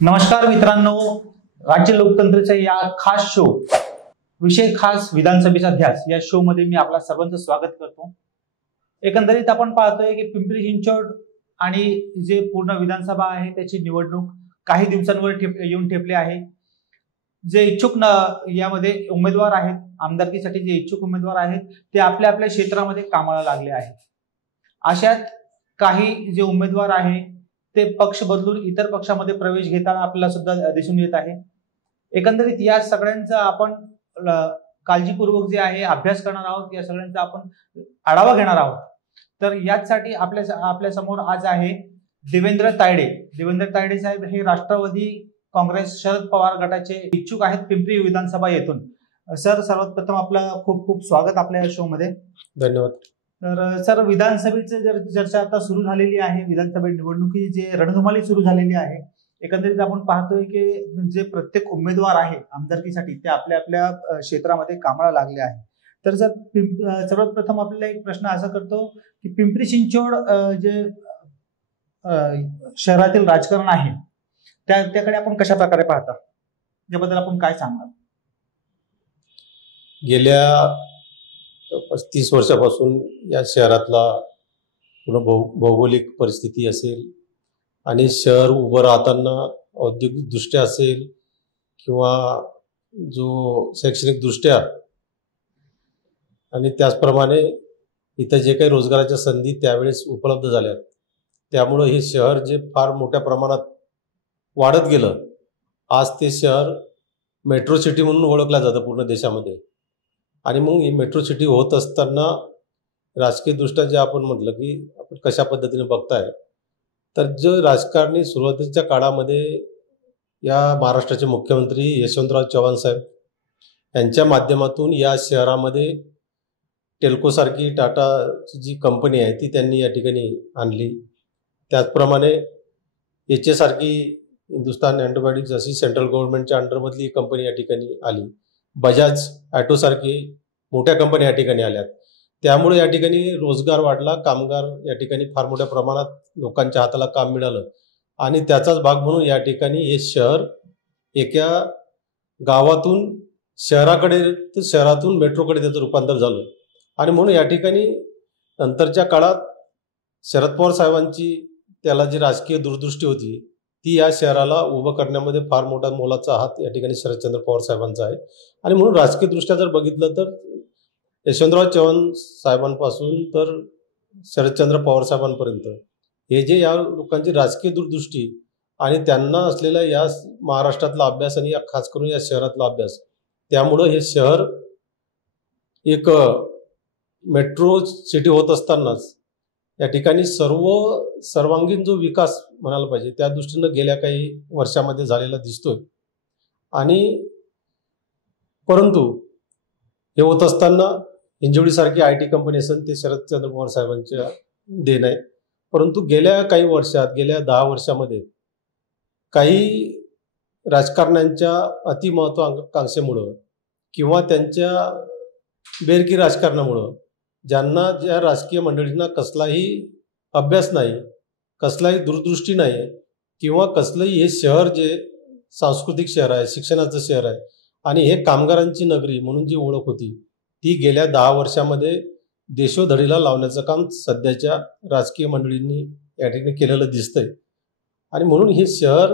नमस्कार मित्रांनो, राज्य लोकतंत्राच्या या खास शो विषय खास विधानसभेचा ध्यास या शो मध्ये मी आपल्या सर्वांचं स्वागत करतो। एकंदरीत आपण पाहतोय की पिंपरी चिंचवड आणि जे पूर्ण विधानसभा आहे त्याची निवडणूक काही दिवसांवर येऊन ठेपली आहे। जे इच्छुक यामध्ये उमेदवार आहेत, आमदारकीसाठी जे इच्छुक उमेदवार आहेत ते आपल्या आपल्या क्षेत्रामध्ये कामाला लागले आहेत। अशात काही जे उमेदवार आहे ते पक्ष बदलून इतर पक्षामध्ये प्रवेश घेताना आपल्याला सुद्धा दिसून येत आहे। एकंदरीत या सगळ्यांचा आपण काळजीपूर्वक जे आहे अभ्यास करणार आहोत, या सगळ्यांचा आपण आढावा घेणार आहोत। तर यासाठी आपल्या समोर आज आहे देवेंद्र तायडे। देवेंद्र तायडे साहेब हे राष्ट्रवादी काँग्रेस शरद पवार गटाचे इच्छुक आहेत पिंपरी विधानसभा येथून। सर, सर्वप्रथम आपलं खूप खूप स्वागत आपल्या या शो मध्ये। धन्यवाद। तर सर, विधानसभेची चर्चा आता सुरू झालेली आहे, विधानसभा निवडणुकी जे रणधुमाळी सुरू झालेली आहे। एकंदरीत आपण पाहतोय की जे प्रत्येक उमेदवार आहे आमदारकीसाठी ते आपल्या आपल्या क्षेत्रामध्ये कामाला लागले आहे। तर सर, सर्वप्रथम आपल्याला एक प्रश्न असा करतो की पिंपरी चिंचवड जे शहरातील राजकारण आहे त्याकडे आपण कशा प्रकारे पाहता, याबद्दल आपण काय सांगणार? गेल्या 35 वर्षापासून या शहरातला भौगोलिक परिस्थिती असेल आणि शहर उभं राहताना औद्योगिक दृष्ट्या असेल किंवा जो शैक्षणिक दृष्ट्या आणि त्याचप्रमाणे इथं जे काही रोजगाराच्या संधी त्यावेळेस उपलब्ध झाल्या, त्यामुळं हे शहर जे फार मोठ्या प्रमाणात वाढत गेलं, आज ते शहर मेट्रो सिटी म्हणून ओळखलं जातं पूर्ण देशामध्ये। आणि मग ही मेट्रो सिटी होत असताना राजकीय दृष्ट्या जे आपण म्हटलं की आपण कशा पद्धतीने बघताय, तर जे राजकारणी सुरुवातीच्या काळामध्ये या महाराष्ट्राचे मुख्यमंत्री यशवंतराव चव्हाण साहेब यांच्या माध्यमातून या शहरामध्ये टेल्कोसारखी टाटाची जी कंपनी आहे ती त्यांनी या ठिकाणी आणली। त्याचप्रमाणे एच सारखी हिंदुस्तान अँटीबायोटिक्स अशी सेंट्रल गव्हर्नमेंटच्या अंडरमधली कंपनी या ठिकाणी आली। बजाज ऑटोसारखी मोठ्या कंपन्या या ठिकाणी आल्यात, त्यामुळे या ठिकाणी रोजगार वाढला, कामगार या ठिकाणी फार मोठ्या प्रमाणात लोकांच्या हाताला काम मिळालं आणि त्याचाच भाग म्हणून या ठिकाणी हे शहर एका गावातून शहराकडे तर शहरातून मेट्रोकडे त्याचं रूपांतर झालं। आणि म्हणून या ठिकाणी नंतरच्या काळात शरद पवार साहेबांची त्याला जी राजकीय दूरदृष्टी होती ती या शहराला उभं करण्यामध्ये फार मोठा मोलाचा हात या ठिकाणी शरदचंद्र पवार साहेबांचा आहे। आणि म्हणून राजकीय दृष्ट्या जर बघितलं तर यशवंतराव चव्हाण साहेबांपासून तर शरदचंद्र पवार साहेबांपर्यंत हे जे या लोकांची राजकीय दूरदृष्टी आणि त्यांना असलेला या महाराष्ट्रातला अभ्यास आणि खास करून या शहरातला अभ्यास, त्यामुळं हे शहर एक मेट्रो सिटी होत असतानाच या ठिकाणी सर्वांगीण जो विकास म्हणायला पाहिजे त्या दृष्टीनं गेल्या काही वर्षामध्ये झालेला दिसतोय। आणि परंतु हे होत असताना हिंजवडीसारखी IT कंपनी असेल ते शरदचंद्र पवार साहेबांच्या देण आहे। परंतु गेल्या काही वर्षात, गेल्या 10 वर्षामध्ये काही राजकारण्यांच्या अतिमहत्वाकांक्षेमुळं किंवा त्यांच्या बेरकी राजकारणामुळं ज्या राजकीय मंडळींना कसलाही अभ्यास नाही, कसलाही दूरदृष्टी नाही किंवा कसलंही हे शहर जे सांस्कृतिक शहर आहे, शिक्षणाचं शहर आहे आणि हे कामगारांची नगरी म्हणून जी ओळख होती ती गेल्या 10 वर्षामध्ये देशोधडीला लावण्याचं काम सध्याच्या राजकीय मंडळींनी या ठिकाणी केलेलं दिसतंय। आणि म्हणून हे शहर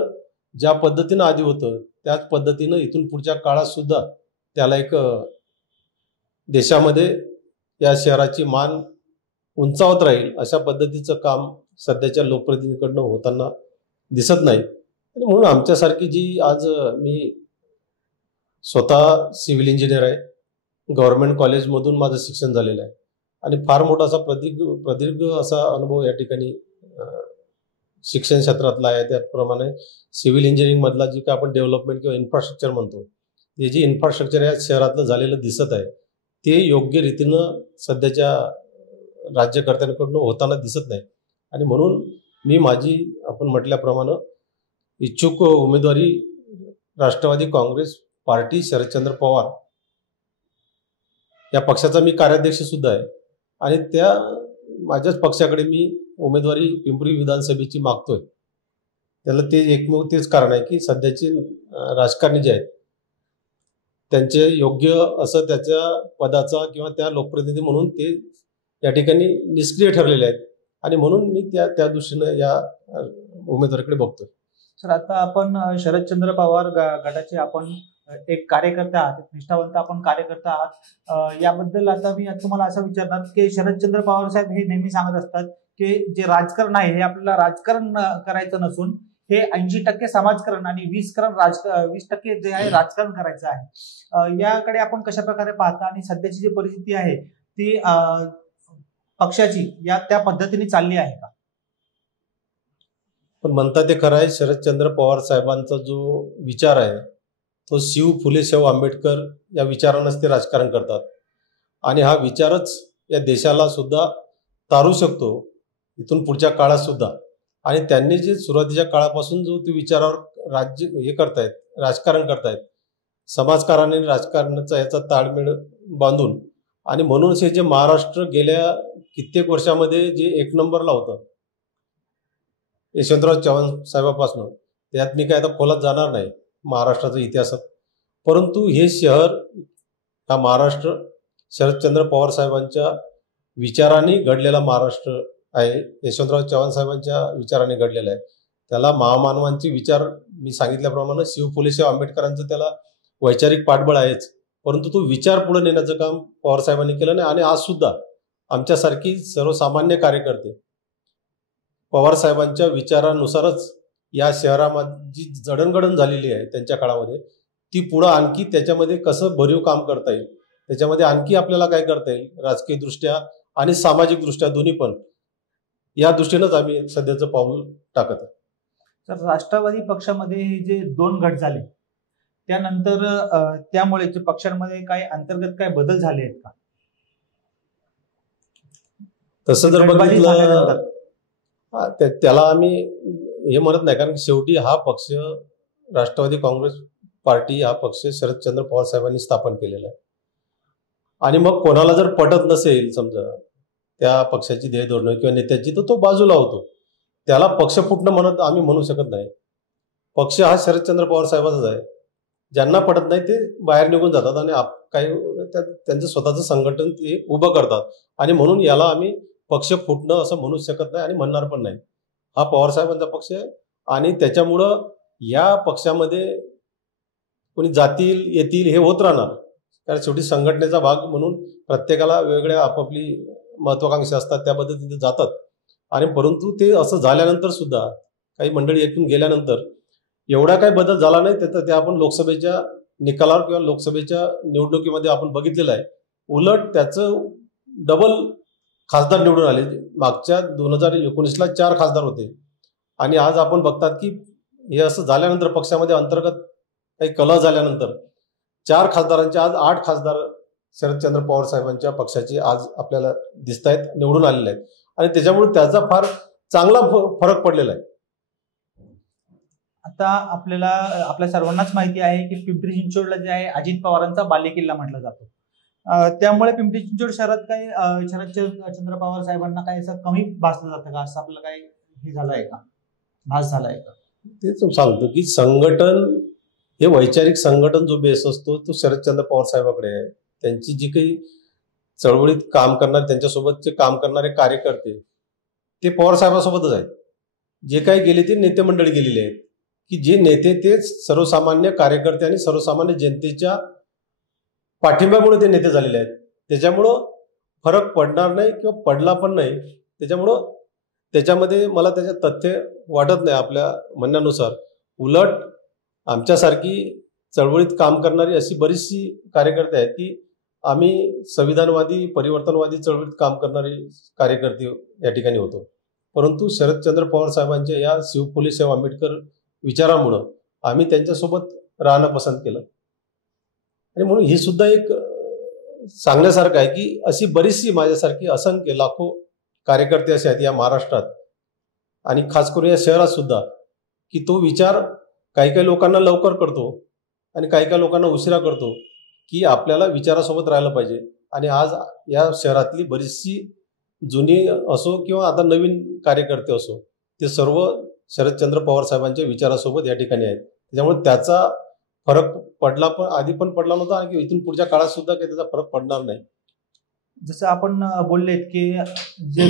ज्या पद्धतीनं आधी होतं त्याच पद्धतीनं इथून पुढच्या काळात सुद्धा त्याला एक देशामध्ये या शहराची मान उंचावत राहील अशा पद्धतीचं काम सध्याच्या लोकप्रतिनिधींकडनं होताना दिसत नाही। आणि म्हणून आमच्यासारखी जी आज मी स्वतः सिव्हिल इंजिनियर आहे, गव्हर्नमेंट कॉलेजमधून माझं शिक्षण झालेलं आहे आणि फार मोठा असा प्रदीर्घ असा अनुभव या ठिकाणी शिक्षण क्षेत्रातला आहे। त्याचप्रमाणे सिव्हिल इंजिनिअरिंगमधला जी काय आपण डेव्हलपमेंट किंवा इन्फ्रास्ट्रक्चर म्हणतो, हे जे इन्फ्रास्ट्रक्चर या शहरातलं झालेलं दिसत आहे ते योग्य रीतीनं सध्याच्या राज्यकर्त्यांकडून होताना दिसत नाही। आणि म्हणून मी माझी आपण म्हटल्याप्रमाणे इच्छुक उमेदवारी राष्ट्रवादी काँग्रेस पार्टी शरदचंद्र पवार या पक्षाचा मी कार्याध्यक्ष सुद्धा आहे आणि त्या माझ्याच पक्षाकडे मी उमेदवारी पिंपरी विधानसभेची मागतोय। त्याला ते एकमेव तेच कारण आहे की सध्याचे राजकारणी जे आहेत त्यांचे योग्य असं त्याच्या पदाचा किंवा त्या लोकप्रतिनिधी म्हणून ते या ठिकाणी निष्क्रिय ठरलेले आहेत आणि म्हणून मी त्या दृष्टीनं या उमेदवाराकडे बघतोय. सर, आता आपण शरदचंद्र पवार गटाचे आपण एक कार्यकर्ते आहात, एक निष्ठावंत आपण कार्यकर्ते आहात. याबद्दल आता मी तुम्हाला असं विचारणार की शरदचंद्र पवार साहेब हे नेहमी सांगत असतात की जे राजकारण आहे हे आपल्याला राजकारण करायचं नसून हे 80% समाजकारण आणि 20% जे आहे राजकारण करायचं आहे. याकडे आपण कशा प्रकारे पाहता आणि सध्याची जी परिस्थिती आहे ती पक्षाची त्या पद्धतीने चालली आहे का? पण म्हणता ते खरं आहे, शरदचंद्र पवार साहेबांचा जो विचार आहे तो शिव फुले शाहू आंबेडकर या विचारानंच ते राजकारण करतात आणि हा विचारच या देशाला सुद्धा तारू शकतो इथून पुढच्या काळात सुद्धा. आणि त्यांनी जे सुरुवातीच्या काळापासून जो ते विचारावर राज्य हे करतायत, राजकारण करतायत, समाजकारण आणि राजकारणाचा याचा ताळमेळ बांधून, आणि म्हणूनच हे जे महाराष्ट्र गेल्या कित्येक वर्षामध्ये जे एक नंबरला होतं यशवंतराव चव्हाण साहेबापासून, त्यात मी काय आता खोलात जाणार नाही महाराष्ट्राच्या इतिहासात, परंतु हे शहर हा महाराष्ट्र शरदचंद्र पवार साहेबांच्या विचाराने घडलेला महाराष्ट्र आहे, यशवंतराव चव्हाण साहेबांच्या विचाराने घडलेला आहे. त्याला महामानवांचे विचार मी सांगितल्याप्रमाणे शिव फुले शाहू आंबेडकरांचं त्याला वैचारिक पाठबळ आहेच, परंतु तो विचार पुढे नेण्याचं काम पवार साहेबांनी केलं नाही. आणि आज सुद्धा आमच्यासारखी सर्वसामान्य कार्यकर्ते पवार साहेबांच्या विचारानुसारच या शहरामध्ये जी जडणघडण झालेली आहे त्यांच्या काळामध्ये ती पुढं आणखी त्याच्यामध्ये कसं भरीव काम करता येईल, त्याच्यामध्ये आणखी आपल्याला काय करता येईल राजकीय दृष्ट्या आणि सामाजिक दृष्ट्या दोन्ही पण, या दृष्टीनंच आम्ही सध्याचं पाऊल टाकत आहे. तर राष्ट्रवादी पक्षामध्ये हे जे 2 गट झाले त्यानंतर त्यामुळे पक्षांमध्ये काही अंतर्गत काय बदल झाले आहेत का? तसं जर बघितलं त्याला आम्ही हे म्हणत नाही, कारण शेवटी हा पक्ष राष्ट्रवादी काँग्रेस पार्टी हा पक्ष शरदचंद्र पवार साहेबांनी स्थापन केलेला आहे. आणि मग कोणाला जर पटत नसेल समजा त्या पक्षाची ध्येय धोरणं किंवा नेत्याची, तर तो बाजूला होतो. त्याला पक्ष फुटणं म्हणत आम्ही म्हणू शकत नाही. पक्ष हा शरदचंद्र पवार साहेबाचाच आहे. ज्यांना पटत नाही ते बाहेर निघून जातात आणि काही त्यांचं स्वतःचं संघटन ते उभं करतात. आणि म्हणून याला आम्ही पक्ष फुटणं असं म्हणूच शकत नाही आणि म्हणणार पण नाही. हा पवार साहेबांचा पक्ष आहे आणि त्याच्यामुळं या पक्षामध्ये कोणी जातील येतील हे होत राहणार, कारण शेवटी संघटनेचा भाग म्हणून प्रत्येकाला वेगवेगळ्या आपापली महत्वाकांक्षा असतात, त्या पद्धतीने जातात. आणि परंतु ते असं झाल्यानंतर सुद्धा काही मंडळी येथून गेल्यानंतर एवढा काही बदल झाला नाही. त्याचा ते आपण लोकसभेच्या निकालावर किंवा लोकसभेच्या निवडणुकीमध्ये आपण बघितलेलं आहे. उलट त्याचं डबल खासदार निवडून आले. मागच्या 2019ला 4 खासदार होते आणि आज आपण बघतात की हे असं झाल्यानंतर पक्षामध्ये अंतर्गत काही कलह झाल्यानंतर 4 खासदारांचे आज 8 खासदार शरदचंद्र पवार साहेबांच्या पक्षाचे आज आपल्याला दिसत आहेत, निवडून आलेले आहेत. आणि त्याच्यामुळे त्याचा फार चांगला फरक पडलेला आहे. आता आपल्या सर्वांनाच माहिती आहे की पिंपरी चिंचवडला जे आहे अजित पवारांचा बालेकिल्ला म्हटला जातो. त्यामुळे पिंपरी चिंचवड शहरात काही शरदचंद्र पवार साहेबांना काही असं कमी भासलं जातं का, असं आपलं काही हे झालंय का, भास झालाय का? तेच सांगतो की संघटन हे वैचारिक संघटन जो बेस असतो तो शरदचंद्र पवार साहेबाकडे आहे. त्यांची जी काही चळवळीत काम करणारे त्यांच्यासोबतचे काम करणारे कार्यकर्ते ते पवार साहेबांसोबतच आहेत. जे काही गेले ते नेते मंडळी गेलेले आहेत की जे नेते तेच सर्वसामान्य कार्यकर्ते आणि सर्वसामान्य जनतेच्या पाठिंब्यामुळे ते नेते झालेले आहेत. त्याच्यामुळं फरक पडणार नाही किंवा पडला पण नाही. त्याच्यामुळं त्याच्यामध्ये मला त्याचे तथ्य वाटत नाही आपल्या म्हणण्यानुसार. उलट आमच्यासारखी चळवळीत काम करणारी अशी बरीचशी कार्यकर्ते आहेत की आम्ही संविधानवादी परिवर्तनवादी चळवळीत काम करणारे कार्यकर्ते या ठिकाणी होतो. परंतु शरदचंद्र पवार साहेबांच्या या शिव फुले शाहू आंबेडकर विचारामुळं आम्ही त्यांच्यासोबत राहणं पसंत केलं. आणि म्हणून ही सुद्धा एक सांगण्यासारखं आहे की अशी बरीचशी माझ्यासारखी असंख्य लाखो कार्यकर्ते असे आहेत या महाराष्ट्रात आणि खास करून या शहरात सुद्धा की तो विचार काही काही लोकांना लवकर करतो आणि काही काही लोकांना उशिरा करतो की आपल्याला विचारासोबत राहायला पाहिजे. आणि आज या शहरातली बरीचशी जुनी असो किंवा आता नवीन कार्यकर्ते असो ते सर्व शरदचंद्र पवार साहेबांच्या विचारासोबत या ठिकाणी आहेत. त्याच्यामुळे त्याचा फरक पडला, पण आधी पण पडला नव्हता आणि इथून पुढच्या काळात सुद्धा काही त्याचा फरक पडणार नाही. जसं आपण बोललेत की जे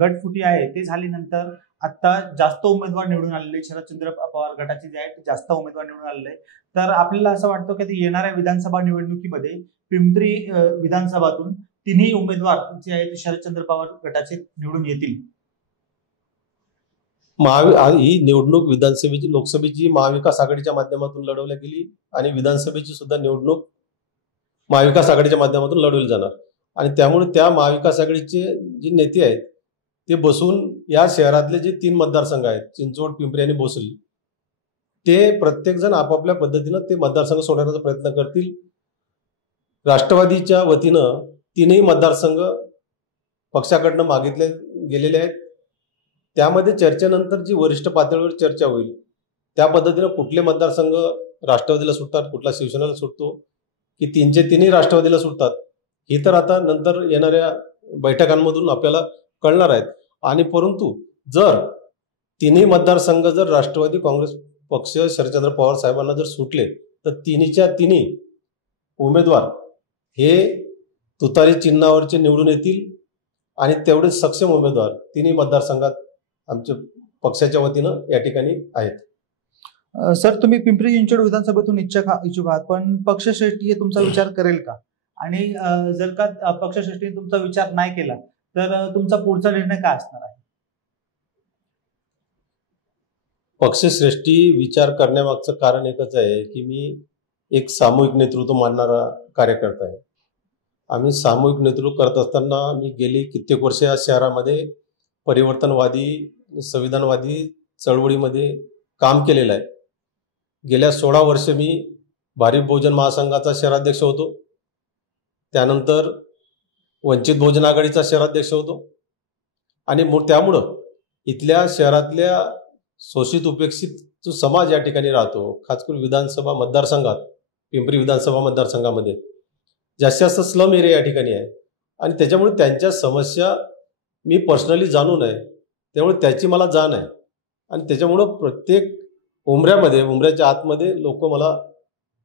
गटफुटी आहे ते झाल्यानंतर आता जास्त उमेदवार निवडून आलेले, शरदचंद्र पवार गटाचे जे आहेत जास्त उमेदवार निवडून आलेले. तर आपल्याला असं वाटतं की येणाऱ्या विधानसभा निवडणुकीमध्ये पिंपरी विधानसभातून तिन्ही उमेदवार जे आहेत शरदचंद्र पवार गटाचे निवडून येतील. ही निवडणूक विधानसभेची, लोकसभेची महाविकास आघाडीच्या माध्यमातून लढवली गेली आणि विधानसभेची सुद्धा निवडणूक महाविकास आघाडीच्या माध्यमातून लढवली जाणार. आणि त्यामुळे त्या महाविकास आघाडीचे जे नेते आहेत ते बसून या शहरातले जे 3 मतदारसंघ आहेत, चिंचवड, पिंपरी आणि भोसरी, ते प्रत्येकजण आपापल्या पद्धतीनं ते मतदारसंघ सोडवण्याचा प्रयत्न करतील. राष्ट्रवादीच्या वतीनं 3ही मतदारसंघ पक्षाकडनं मागितले गेलेले आहेत. त्यामध्ये चर्चेनंतर जी वरिष्ठ पातळीवर चर्चा होईल त्या पद्धतीनं कुठले मतदारसंघ राष्ट्रवादीला सुटतात, कुठला शिवसेनेला सुटतो, की 3चे 3ही राष्ट्रवादीला सुटतात, ही तर आता नंतर येणाऱ्या बैठकांमधून आपल्याला कळणार आहेत. आणि परंतु जर 3ही मतदारसंघ जर राष्ट्रवादी काँग्रेस पक्ष शरदचंद्र पवार साहेबांना जर सुटले तर 3च्या 3ही उमेदवार हे तुतारी चिन्हावरचे निवडून येतील आणि तेवढेच सक्षम उमेदवार 3ही मतदारसंघात आमच्या पक्षाच्या वतीनं या ठिकाणी आहेत. सर, तुम्ही पिंपरी चिंचवड विधानसभेतून इच्छुक आहात, पण पक्षश्रेष्ठी हे तुमचा विचार करेल का? आणि जर का पक्षश्रेष्ठीने तुमचा विचार नाही केला तर तुमचा पुढचा निर्णय काय असणार आहे? पक्षश्रेष्ठी विचार करण्यामागचं कारण एकच आहे की मी एक सामूहिक नेतृत्व मानणारा कार्यकर्ता आहे. आम्ही सामूहिक नेतृत्व करत असताना मी गेली कित्येक वर्ष या शहरामध्ये परिवर्तनवादी, संविधानवादी चळवळीमध्ये काम केलेलं आहे. गेल्या 16 वर्ष मी भारिप बहुजन महासंघाचा शहराध्यक्ष होतो. त्यानंतर वंचित बहुजन आघाडीचा शहराध्यक्ष होतो. आणि त्यामुळं इथल्या शहरातल्या शोषित उपेक्षित जो समाज या ठिकाणी राहतो, खास करून विधानसभा मतदारसंघात, पिंपरी विधानसभा मतदारसंघामध्ये जास्तीत जास्त स्लम एरिया या ठिकाणी आहे. आणि त्याच्यामुळे त्यांच्या समस्या मी पर्सनली जाणून आहे, त्यामुळे त्याची मला जाण आहे. आणि त्याच्यामुळं प्रत्येक उमऱ्याच्या आतमध्ये लोक मला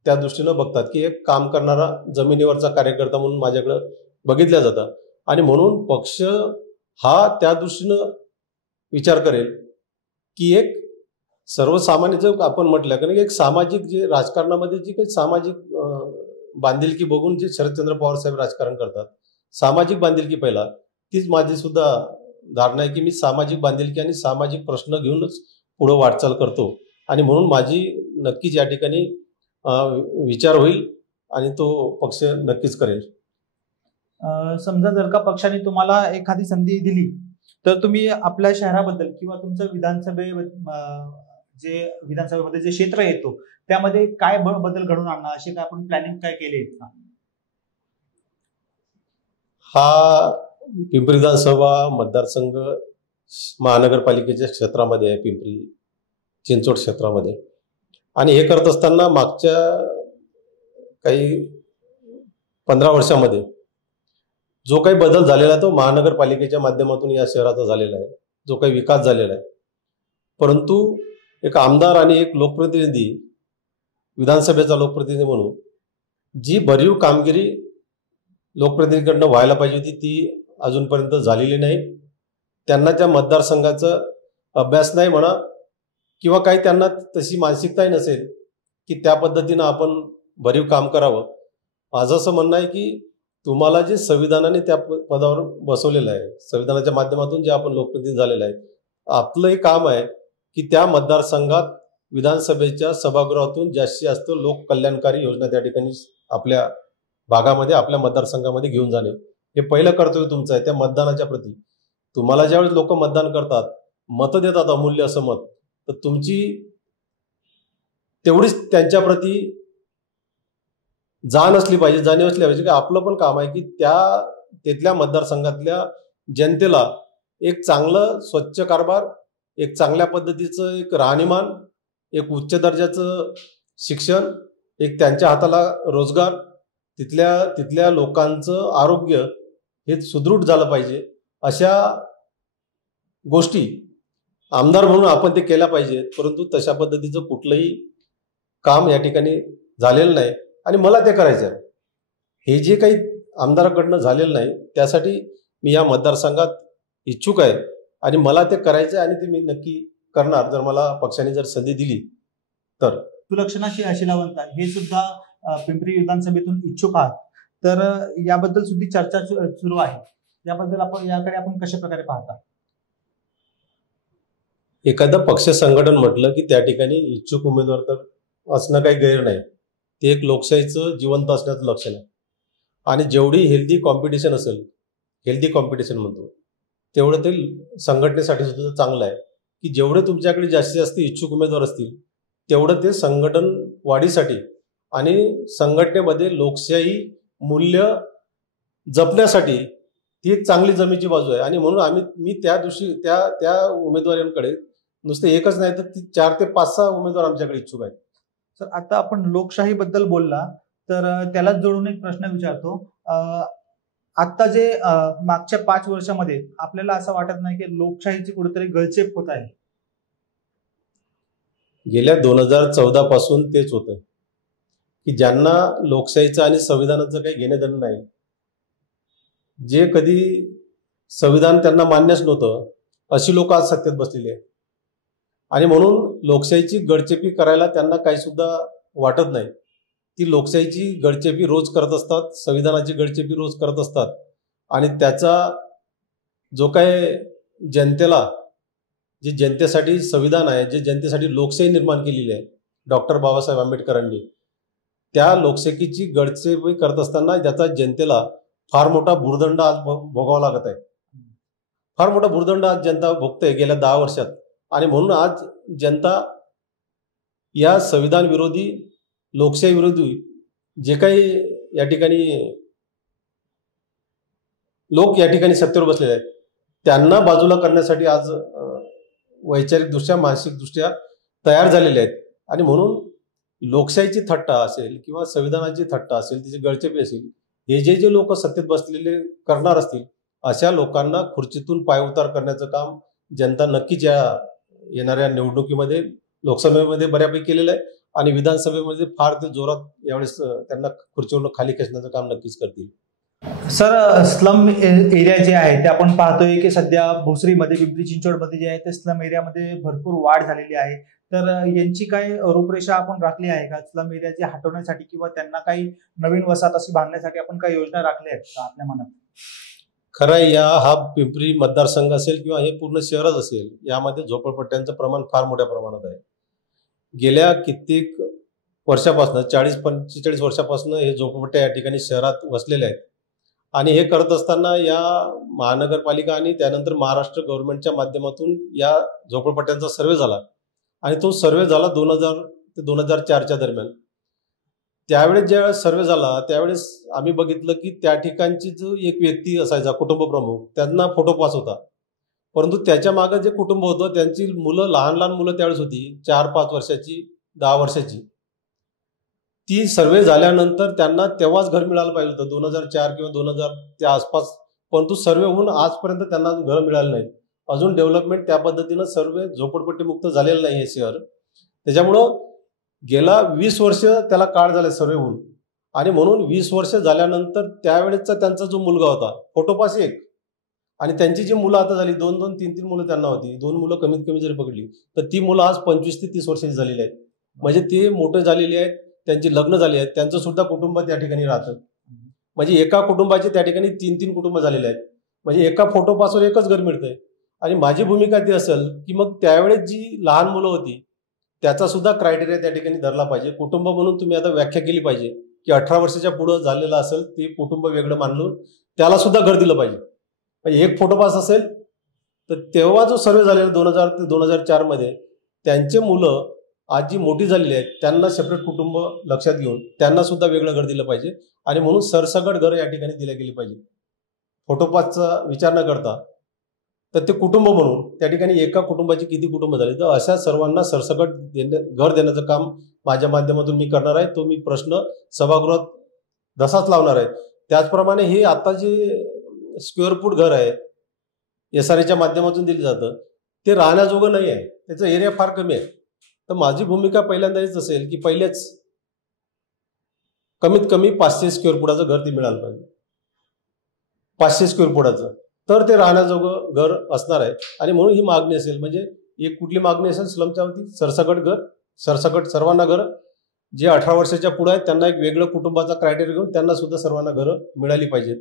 त्या दृष्टीनं बघतात की एक काम करणारा जमिनीवरचा कार्यकर्ता म्हणून माझ्याकडं बघितल्या जातं. आणि म्हणून पक्ष हा त्या दृष्टीनं विचार करेल की एक सर्वसामान्य आपण म्हटलं कारण एक सामाजिक जे राजकारणामध्ये जी काही सामाजिक बांधिलकी बघून जे शरदचंद्र पवार साहेब राजकारण करतात, सामाजिक बांधिलकी पहिला, तीच माझी सुद्धा धारणा आहे की मी सामाजिक बांधिलकी आणि सामाजिक प्रश्न घेऊनच पुढे वाटचाल करतो. आणि म्हणून माझी नक्कीच या ठिकाणी विचार होईल आणि तो पक्ष नक्कीच करेल. समजा जर का पक्षाने तुम्हाला एखादी संधी दिली तर तुम्ही आपल्या शहराबद्दल किंवा तुमचं विधानसभेमध्ये जे क्षेत्र येतो त्यामध्ये काय बदल घडून आणणार असे काय आपण प्लॅनिंग काय केले का? हा पिंपरी विधानसभा मतदारसंघ महानगरपालिकेच्या क्षेत्रामध्ये आहे, पिंपरी चिंचवड क्षेत्रामध्ये. आणि हे करत असताना मागच्या काही 15 वर्षामध्ये जो काही बदल झालेला आहे तो महानगरपालिकेच्या माध्यमातून या शहराचा झालेला आहे, जो काही विकास झालेला आहे. परंतु एक आमदार आणि एक लोकप्रतिनिधी, विधानसभेचा लोकप्रतिनिधी म्हणून जी भरीव कामगिरी लोकप्रतिनिधीकडनं व्हायला पाहिजे होती ती अजूनपर्यंत झालेली नाही. त्यांना त्या मतदारसंघाचा अभ्यास नाही म्हणा किंवा काही त्यांना तशी मानसिकताही नसेल की त्या पद्धतीनं आपण भरीव काम करावं. माझं असं म्हणणं आहे की तुम्हाला जे संविधानाने त्या पदावर बसवलेलं आहे, संविधानाच्या माध्यमातून जे आपण लोकप्रतिनिधी झालेलं आहे, आपलं हे काम आहे की त्या मतदारसंघात विधानसभेच्या सभागृहातून जास्तीत जास्त लोक कल्याणकारी योजना त्या ठिकाणी आपल्या भागामध्ये, आपल्या मतदारसंघामध्ये घेऊन जाणे हे पहिलं कर्तव्य तुमचं आहे. त्या मतदानाच्या प्रती तुम्हाला ज्यावेळेस लोक मतदान करतात, मतं देतात, अमूल्य असं मत, तर तुमची तेवढीच त्यांच्याप्रती जाण असली पाहिजे, जाणीव असली पाहिजे की आपलं पण काम आहे की तिथल्या मतदारसंघातल्या जनतेला एक चांगलं स्वच्छ कारभार, एक चांगल्या पद्धतीचं एक राहणीमान, एक उच्च दर्जाचं शिक्षण, एक त्यांच्या हाताला रोजगार, तिथल्या लोकांचं आरोग्य हे सुदृढ झालं पाहिजे. अशा गोष्टी आमदार म्हणून आपण ते केलं पाहिजे, परंतु तशा पद्धतीचं कुठलंही काम या ठिकाणी झालेलं नाही आणि मला ते करायचं आहे. हे जे काही आमदाराकडनं झालेलं नाही त्यासाठी मी या मतदारसंघात इच्छुक आहे आणि मला ते करायचं आहे आणि ते मी नक्की करणार जर मला पक्षाने जर संधी दिली तर. सुलक्षणाची अशिलावंत हे सुद्धा पिंपरी विधानसभेतून इच्छुक आहात, तर याबद्दल सुद्धा चर्चा सुरू आहे. याबद्दल याकडे आपण कशा प्रकारे पाहता? एखादं पक्ष संघटन म्हटलं की त्या ठिकाणी इच्छुक उमेदवार तर असणं काही गैर नाही. ते एक लोकशाहीचं जिवंत असण्याचं लक्षण आहे आणि जेवढी हेल्दी कॉम्पिटिशन असेल, हेल्दी कॉम्पिटिशन म्हणतो, तेवढं ते संघटनेसाठी सुद्धा चांगलं आहे की जेवढे तुमच्याकडे जास्तीत जास्त इच्छुक उमेदवार असतील तेवढं ते संघटन वाढीसाठी आणि संघटनेमध्ये लोकशाही मूल्य जपण्यासाठी ती एक चांगली जमेची बाजू आहे. आणि म्हणून मी त्या दिवशी त्या उमेदवारांकडे नुसते एकच नाही तर 4 ते 5-6 उमेदवार आमच्याकडे इच्छुक आहेत. तर आता आपण लोकशाही बद्दल बोलला तर त्यालाच जोडून एक प्रश्न विचारतो. आता जे मागच्या 5 वर्षामध्ये आपल्याला असं वाटत नाही की लोकशाहीची कुठेतरी गळचेप होत आहे? गेल्या 2014 पासून तेच होतं की ज्यांना लोकशाहीचं आणि संविधानाचं काही घेणं देणं नाही, जे कधी संविधान त्यांना मान्यच नव्हतं, अशी लोक आज सत्तेत बसलेली आहेत आणि म्हणून लोकशाहीची गडचेपी करायला त्यांना काही सुद्धा वाटत नाही. ती लोकशाहीची गडचेपी रोज करत असतात, संविधानाची गडचेपी रोज करत असतात आणि त्याचा जो काय जनतेला, जे जनतेसाठी संविधान आहे, जे जनतेसाठी लोकशाही निर्माण केलेली आहे डॉक्टर बाबासाहेब आंबेडकरांनी, त्या लोकशाहीची गडचेपी करत असताना ज्याचा जनतेला फार मोठा भुर्दंड आज भोगावा लागत आहे. फार मोठा भुर्दंड आज जनता भोगते गेल्या 10 वर्षात आणि म्हणून आज जनता या संविधान विरोधी, लोकशाही विरोधी जे काही या ठिकाणी लोक या ठिकाणी सत्तेवर बसलेले आहेत त्यांना बाजूला करण्यासाठी आज वैचारिकदृष्ट्या, मानसिकदृष्ट्या तयार झालेले आहेत. आणि म्हणून लोकशाहीची थट्टा असेल किंवा संविधानाची थट्टा असेल, तिची गळचेपी असेल, हे जे लोक सत्तेत बसलेले करणार असतील अशा लोकांना खुर्चीतून पायउतार करण्याचं काम जनता नक्कीच या येणाऱ्या निवडणुकीमध्ये, लोकसभेमध्ये बऱ्यापैकी केलेलं आहे आणि विधानसभेमध्ये फार ते जोरात यावेळेस त्यांना खुर्चीवरून खाली खेचण्याचं काम नक्कीच करतील. सर, स्लम एरिया जे आहे ते आपण पाहतोय की सध्या भोसरीमध्ये, पिंपरी चिंचवडमध्ये जे आहे ते स्लम एरियामध्ये भरपूर वाढ झालेली आहे. तर यांची काय रूपरेषा आपण राखली आहे का स्लम एरिया जे हटवण्यासाठी किंवा त्यांना काही नवीन वसाहत अशी बांधण्यासाठी आपण काही योजना राखल्या आहेत का आपल्या मनात? खरं आहे, हा पिंपरी मतदारसंघ असेल किंवा हे पूर्ण शहरच असेल, यामध्ये झोपडपट्ट्यांचं प्रमाण फार मोठ्या प्रमाणात आहे. गेल्या कित्येक वर्षापासून, 40-45 वर्षापासून हे झोपडपट्ट्या या ठिकाणी शहरात वसलेल्या आहेत आणि हे करत असताना या महानगरपालिका आणि त्यानंतर महाराष्ट्र गव्हर्नमेंटच्या माध्यमातून या झोपडपट्ट्यांचा सर्वे झाला आणि तो सर्वे झाला 2000 ते 2004च्या दरम्यान. त्यावेळेस ज्यावेळेस सर्वे झाला त्यावेळेस आम्ही बघितलं की त्या ठिकाणची जो एक व्यक्ती असायचा, कुटुंब प्रमुख, त्यांना फोटो पास होता, परंतु त्याच्या मागे जे कुटुंब होतं त्यांची मुलं, लहान लहान मुलं त्यावेळेस होती, 4-5 वर्षाची, 10 वर्षाची. ती सर्वे झाल्यानंतर त्यांना तेव्हाच घर मिळालं पाहिजे होतं, 2004 किंवा 2000 त्या आसपास, परंतु सर्वे होऊन आजपर्यंत त्यांना घर मिळालं नाही. अजून डेव्हलपमेंट त्या पद्धतीनं सर्वे झोपडपट्टी मुक्त झालेलं नाही हे शहर. त्याच्यामुळं गेला 20 वर्ष त्याला काळ झाले सर्वे होऊन आणि म्हणून 20 वर्ष झाल्यानंतर त्यावेळेसचा त्यांचा जो मुलगा होता, फोटोपास एक, आणि त्यांची जी मुलं आता झाली 2-2, 3-3 मुलं त्यांना होती, 2 मुलं कमीत कमी जरी पकडली तर ती मुलं आज 25 ते 30 वर्षाची झालेली आहेत. म्हणजे ते मोठे झालेली आहेत, त्यांची लग्न झाली आहेत, त्यांचं सुद्धा कुटुंब त्या ठिकाणी राहतं. म्हणजे एका कुटुंबाचे त्या ठिकाणी 3-3 कुटुंब झालेले आहेत. म्हणजे एका फोटोपासवर एकच घर मिळतंय. आणि माझी भूमिका ती असेल की मग त्यावेळेस जी लहान मुलं होती त्याचा सुद्धा क्रायटेरिया त्या ठिकाणी धरला पाहिजे. कुटुंब म्हणून तुम्ही आता व्याख्या केली पाहिजे की 18 वर्षाच्या पुढे झालेलं असेल ते कुटुंब वेगळं मानून त्याला सुद्धा घर दिलं पाहिजे. म्हणजे एक फोटोपास असेल तर तेव्हा जो सर्वे झालेला 2000 ते 2004 मध्ये त्यांचे मुलं आज जी मोठी झालेली आहेत त्यांना सेपरेट कुटुंब लक्षात घेऊन त्यांना सुद्धा वेगळं घर दिलं पाहिजे आणि म्हणून सरसकट घर या ठिकाणी दिल्या गेली पाहिजे. फोटोपासचा विचार न करता तर ते कुटुंब म्हणून त्या ठिकाणी एका कुटुंबाची किती कुटुंब झाली तर अशा सर्वांना सरसकट घर देण्याचं काम माझ्या माध्यमातून मी करणार आहे. तो मी प्रश्न सभागृहात तसाच लावणार आहे. त्याचप्रमाणे हे आता जे स्क्वेअर फूट घर आहे SRAच्या माध्यमातून दिलं जातं ते राहण्याजोगं नाही आहे, त्याचा एरिया फार कमी आहे. तर माझी भूमिका पहिल्यांदा हीच असेल की पहिलेच कमीत कमी 500 स्क्वेअर फुटाचं घर ते मिळालं पाहिजे. 500 स्क्वेअर फुटाचं तर ते राहण्याजोगं घर असणार आहे. आणि म्हणून ही मागणी असेल. म्हणजे एक कुठली मागणी असेल स्लमच्या वरती सरसकट घर, सरसकट सर्वांना घर, जे 18 वर्षाच्या पुढे आहेत त्यांना एक वेगळं कुटुंबाचा क्रायटेरिया घेऊन त्यांना सुद्धा सर्वांना घरं मिळाली पाहिजेत.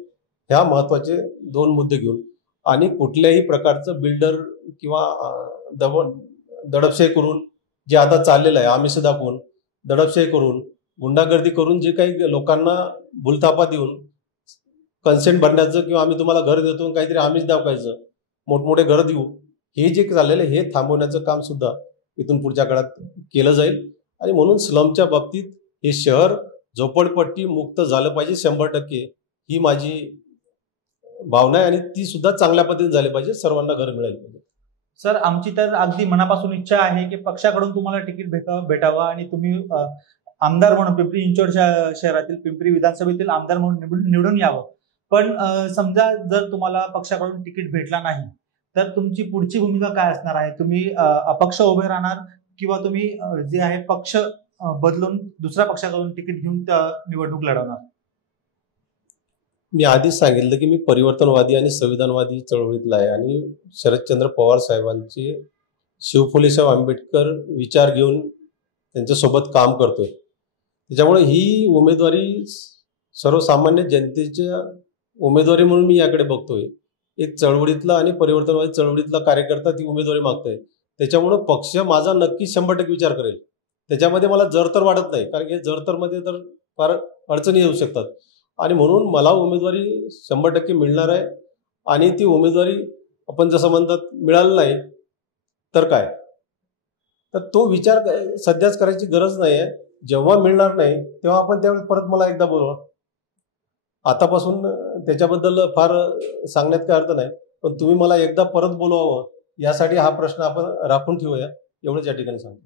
ह्या महत्त्वाचे 2 मुद्दे घेऊन. आणि कुठल्याही प्रकारचं बिल्डर किंवा दडपशाही करून जे आता चाललेलं आहे, आमिष दाखवून दडपशाही करून गुंडागर्दी करून जे काही लोकांना भूलथापा देऊन कन्सेंट भरण्याचं किंवा आम्ही तुम्हाला घर देतो काहीतरी आमिष दाखवायचं, मोठमोठे घर देऊ, हे जे चाललेलं आहे हे थांबवण्याचं काम सुद्धा इथून पुढच्या काळात केलं जाईल. आणि म्हणून स्लमच्या बाबतीत हे शहर झोपडपट्टी मुक्त झालं पाहिजे 100%. ही माझी भावना आहे आणि ती सुद्धा चांगल्या पद्धतीने झाली पाहिजे. सर्वांना घर मिळालं पाहिजे. सर, आमची तर अगदी मनापासून इच्छा आहे की पक्षाकडून तुम्हाला तिकीट भेटावं आणि तुम्ही आमदार म्हणून पिंपरी चिंचवड शहरातील पिंपरी विधानसभेतील आमदार म्हणून निवडून यावं. पण समजा जर तुम्हाला पक्षाकडून तिकीट भेटला नाही तर तुमची पुढची भूमिका काय असणार आहे? तुम्ही अपक्ष उभे राहणार किंवा तुम्ही जे आहे पक्ष बदलून दुसऱ्या पक्षाकडून तिकीट घेऊन निवडणूक लढवणार? मी आधीच सांगितलं की मी परिवर्तनवादी आणि संविधानवादी चळवळीतला आहे आणि शरदचंद्र पवार साहेबांचे शिवफुलेसाहेब आंबेडकर विचार घेऊन त्यांच्यासोबत काम करतोय. त्याच्यामुळे ही उमेदवारी सर्वसामान्य जनतेच्या उमेदवारी म्हणून मी याकडे बघतोय. एक चळवळीतला आणि परिवर्तनवादी चळवळीतला कार्यकर्ता ती उमेदवारी मागतोय. त्याच्यामुळं पक्ष माझा नक्की 100% विचार करेल. त्याच्यामध्ये मला जर वाटत नाही, कारण की जरमध्ये तर फार अडचणी येऊ शकतात. आणि म्हणून मला उमेदवारी 100% मिळणार आहे. आणि ती उमेदवारी आपण जसं म्हणतात मिळालं नाही तर काय, तर तो विचार सध्याच करायची गरज नाही आहे. जेव्हा मिळणार नाही तेव्हा आपण त्यावेळेस परत मला एकदा बोलवा. आतापासून त्याच्याबद्दल फार सांगण्यात काय अर्थ नाही, पण तुम्ही मला एकदा परत बोलवावं यासाठी हा प्रश्न आपण राखून ठेवूया, एवढंच या ठिकाणी सांगतो.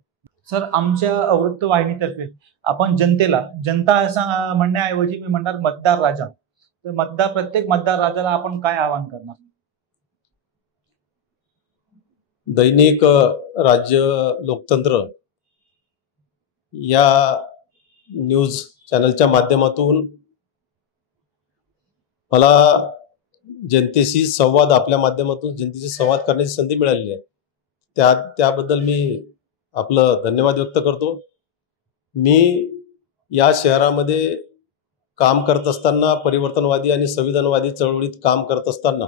सर, आमच्या वृत्तवाहिनीतर्फे आपण जनता असं म्हणण्याऐवजी मी म्हणणार मतदार राजा. तर प्रत्येक मतदार राजाला आपण काय आवाहन करणार? दैनिक राज्य लोकतंत्र या न्यूज चॅनलच्या माध्यमातून मला जनतेशी संवाद, आपल्या माध्यमातून जनतेशी संवाद करण्याची संधी मिळालेली आहे. त्याबद्दल मी आपलं धन्यवाद व्यक्त करतो. मी या शहरामध्ये काम करत असताना, परिवर्तनवादी आणि संविधानवादी चळवळीत काम करत असताना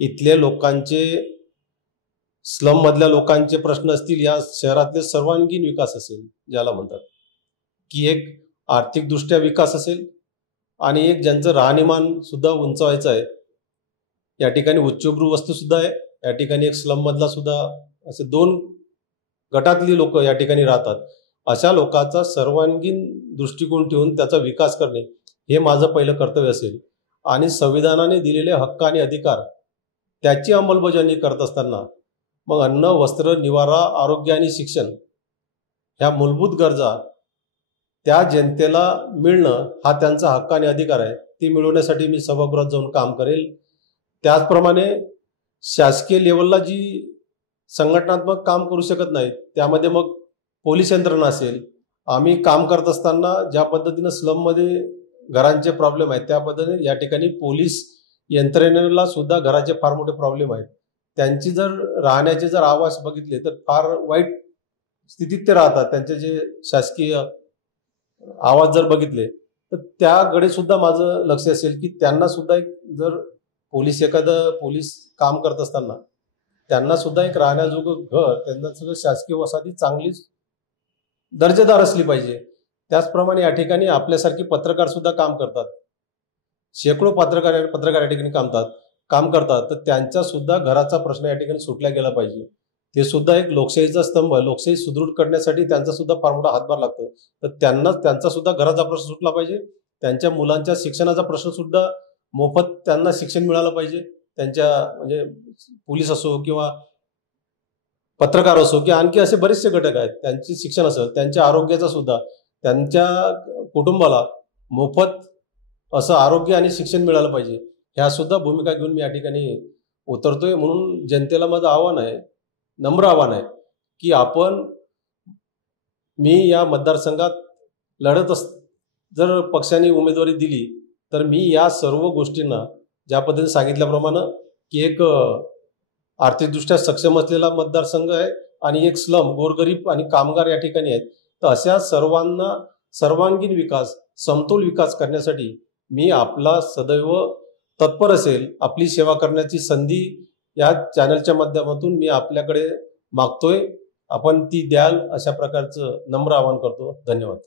इथल्या लोकांचे, स्लममधल्या लोकांचे प्रश्न असतील, या शहरातले सर्वांगीण विकास असेल ज्याला म्हणतात, की एक आर्थिकदृष्ट्या विकास असेल आणि एक ज्यांचं राहणीमान सुद्धा उंचावायचं आहे. या ठिकाणी उच्चभ्रू वस्तू सुद्धा आहे, या ठिकाणी एक स्लममधला सुद्धा, असे 2 गटातली लोक या ठिकाणी राहतात. अशा लोकांचा सर्वांगीण दृष्टिकोन ठेवून त्याचा विकास करणे हे माझं पहिलं कर्तव्य असेल. आणि संविधानाने दिलेले हक्क आणि अधिकार त्याची अंमलबजावणी करत असताना मग अन्न, वस्त्र, निवारा, आरोग्य आणि शिक्षण ह्या मूलभूत गरजा त्या जनतेला मिळणं हा त्यांचा हक्क आणि अधिकार आहे. ती मिळवण्यासाठी मी सभागृहात जाऊन काम करेल. त्याचप्रमाणे शासकीय लेवलला जी संघटनात्मक काम करू शकत नाही त्यामध्ये मग पोलीस यंत्रणा असेल. आम्ही काम करत असताना ज्या पद्धतीनं स्लममध्ये घरांचे प्रॉब्लेम आहेत त्या पद्धतीने या ठिकाणी पोलीस यंत्रणेला सुद्धा घराचे फार मोठे प्रॉब्लेम आहेत. त्यांची जर राहण्याचे जर आवास बघितले तर फार वाईट स्थितीत ते राहतात. त्यांचे जे शासकीय आवाज जर बघितले तर त्याकडे सुद्धा माझं लक्ष असेल की त्यांना सुद्धा एक, जर एखादं पोलीस काम करत असताना त्यांना सुद्धा एक राहण्याजोगं घर, त्यांना सुद्धा शासकीय वसाहती चांगली दर्जेदार असली पाहिजे. त्याचप्रमाणे या ठिकाणी आपल्यासारखी पत्रकार सुद्धा काम करतात. शेकडो पत्रकार या ठिकाणी काम करतात. तर त्यांचा सुद्धा घराचा प्रश्न या ठिकाणी सुटला गेला पाहिजे. ते सुद्धा एक लोकशाहीचा स्तंभ, लोकशाही सुदृढ करण्यासाठी त्यांचा सुद्धा फार मोठा हातभार लागतो. तर त्यांचा सुद्धा घराचा प्रश्न सुटला पाहिजे. त्यांच्या मुलांच्या शिक्षणाचा प्रश्न सुद्धा, मोफत त्यांना शिक्षण मिळालं पाहिजे. त्यांच्या म्हणजे पोलीस असो किंवा पत्रकार असो किंवा आणखी असे बरेचसे घटक आहेत, त्यांचे शिक्षण असेल, त्यांच्या आरोग्याचा सुद्धा, त्यांच्या कुटुंबाला मोफत असं आरोग्य आणि शिक्षण मिळालं पाहिजे. ह्या सुद्धा भूमिका घेऊन मी या ठिकाणी उतरतोय. म्हणून जनतेला माझं आव्हान आहे नम्र आव्हान आहे की मी या मतदारसंघात जर पक्षाने उमेदवारी दिली तर मी या सर्व गोष्टींना ज्या पद्धतीने सांगितल्याप्रमाणे की एक आर्थिकदृष्ट्या सक्षम असलेला मतदारसंघ आहे आणि एक स्लम गोरगरीब आणि कामगार या ठिकाणी आहेत, तर अशा सर्वांना सर्वांगीण विकास समतोल विकास करण्यासाठी मी आपला सदैव तत्पर असेल. आपली सेवा करण्याची संधी या चॅनलच्या माध्यमातून मी आपल्याकडे मागतोय, आपण ती द्याल अशा प्रकारचं नम्र आवाहन करतो. धन्यवाद.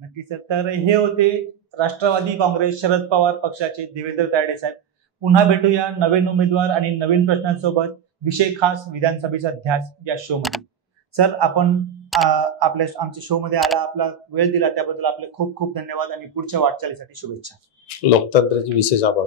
नक्की सर. तर हे होते राष्ट्रवादी काँग्रेस शरद पवार पक्षाचे देवेंद्र तायडे साहेब. पुन्हा भेटूया नवीन उमेदवार आणि नवीन प्रश्नांसोबत विषय खास विधानसभेचा ध्यास या शो मध्ये. सर, आपण आमच्या शो मध्ये आला, आपला वेळ दिला त्याबद्दल आपले खूप खूप धन्यवाद आणि पुढच्या वाटचालीसाठी शुभेच्छा. लोकतंत्राचे विशेष आभार.